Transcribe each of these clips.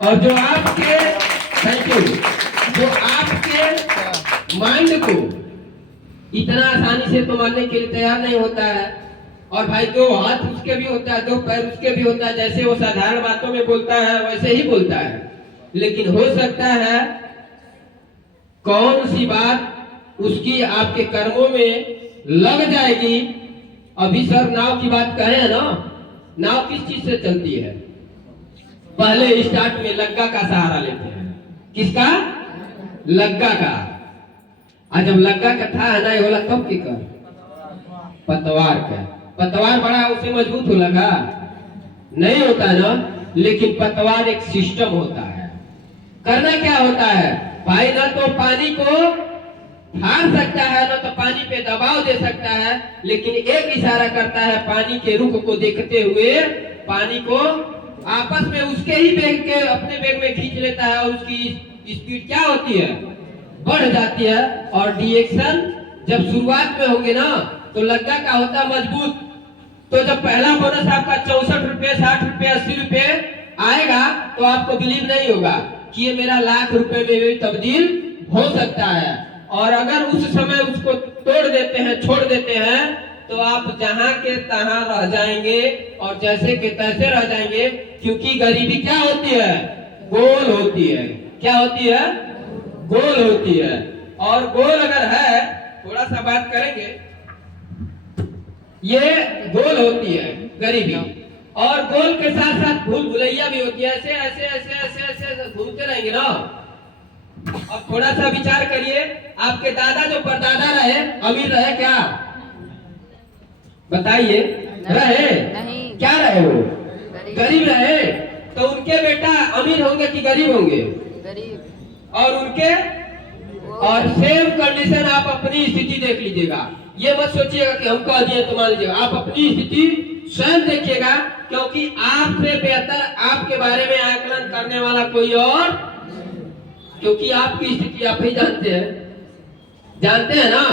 और जो आपके थैंक यू, जो आपके माइंड को इतना आसानी से तो मानने के लिए तैयार नहीं होता है। और भाई दो हाथ उसके भी होता है, दो पैर उसके भी होता है, जैसे वो साधारण बातों में बोलता है वैसे ही बोलता है, लेकिन हो सकता है कौन सी बात उसकी आपके कर्मों में लग जाएगी। अभी सर नाव की बात कहे ना, नाव किस चीज से चलती है? पहले स्टार्ट में लग्गा का सहारा लेते हैं। किसका? लग्गा का। आज जब लग्गा का था ना ये वाला कब की कर? पतवार का। पतवार बड़ा उसे मजबूत हो लगा नहीं होता ना, लेकिन पतवार एक सिस्टम होता है। करना क्या होता है भाई, ना तो पानी को फाड़ सकता है ना तो पानी पे दबाव दे सकता है, लेकिन एक इशारा करता है पानी के रुख को देखते हुए पानी को आपस में उसके ही वेग के अपने वेग में खींच लेता है और उसकी स्पीड क्या होती है? बढ़ जाती है। और डायरेक्शन जब शुरुआत में होंगे ना तो लग्गा का होता मजबूत। तो जब पहला बोनस आपका 64 रुपए 60 रुपए 80 रुपए आएगा तो आपको बिलीव नहीं होगा कि ये मेरा लाख रुपए में भी तब्दील हो सकता है। और अगर उस समय उसको तोड़ देते हैं, छोड़ देते हैं, तो आप जहां के तहां रह जाएंगे और जैसे के तैसे रह जाएंगे। क्योंकि गरीबी क्या होती है? गोल होती है। क्या होती है? गोल होती है। और गोल अगर है, थोड़ा सा बात करेंगे, ये गोल होती है गरीबी, और गोल के साथ साथ भूल भुलैया भी होती है। ऐसे ऐसे ऐसे ऐसे ऐसे, ऐसे घूमते रहेंगे ना। अब थोड़ा सा विचार करिए, आपके दादा जो परदादा रहे अमीर रहे क्या? बताइए। रहे? नहीं। क्या रहे वो? गरीब रहे। तो उनके बेटा अमीर होंगे कि गरीब होंगे? गरीब। और उनके और सेम कंडीशन आप अपनी स्थिति देख लीजिएगा। ये मत सोचिएगा कि हम कह दिए तो मान लीजिएगा, आप अपनी स्थिति स्वयं देखिएगा, क्योंकि आपसे बेहतर आपके बारे में आकलन करने वाला कोई और, क्योंकि आपकी स्थिति आप ही जानते हैं ना।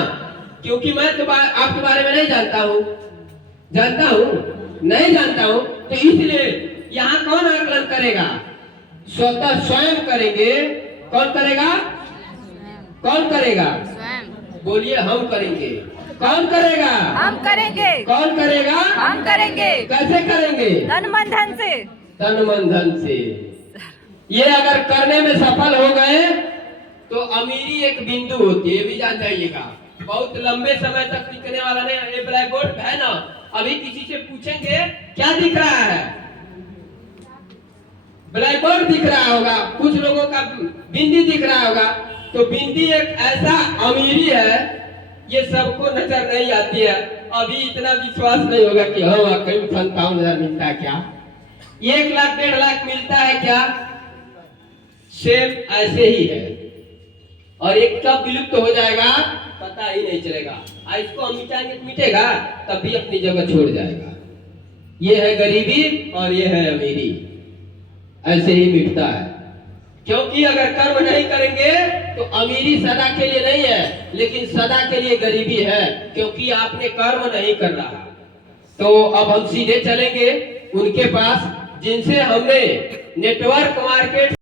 क्योंकि मैं तो आपके बारे में नहीं जानता हूँ, नहीं जानता हूँ, तो इसलिए यहाँ कौन आकलन करेगा? स्वतः स्वयं करेंगे। कौन करेगा? कौन करेगा? बोलिए हम करेंगे। कौन करेगा? हम करेंगे। कौन करेगा? हम करेंगे। कैसे करेंगे? तन मन धन से। तन मन धन से। ये अगर करने में सफल हो गए तो अमीरी एक बिंदु होती है, भी जान जाइएगा। बहुत लंबे समय तक टिकने वाला नहीं। ये ब्लैक बोर्ड है ना, अभी किसी से पूछेंगे क्या दिख रहा है? ब्लैक बोर्ड दिख रहा होगा, कुछ लोगों का बिंदी दिख रहा होगा। तो बिंदी एक ऐसा अमीरी है, ये सबको नजर नहीं आती है। अभी इतना विश्वास नहीं होगा कि हाँ वाकई 57,000 मिलता है क्या? 1 लाख 1.5 लाख मिलता है क्या? सेम ऐसे ही है। और एक कब विलुप्त हो जाएगा पता ही नहीं चलेगा। इसको हम मिटाएंगे तो मिटेगा, तब भी अपनी जगह छोड़ जाएगा। ये है गरीबी और ये है अमीरी, ऐसे ही मिटता है। क्योंकि अगर कर्म नहीं करेंगे तो अमीरी सदा के लिए नहीं है, लेकिन सदा के लिए गरीबी है, क्योंकि आपने कर्म नहीं कर रहा। तो अब हम सीधे चलेंगे उनके पास जिनसे हमने नेटवर्क मार्केट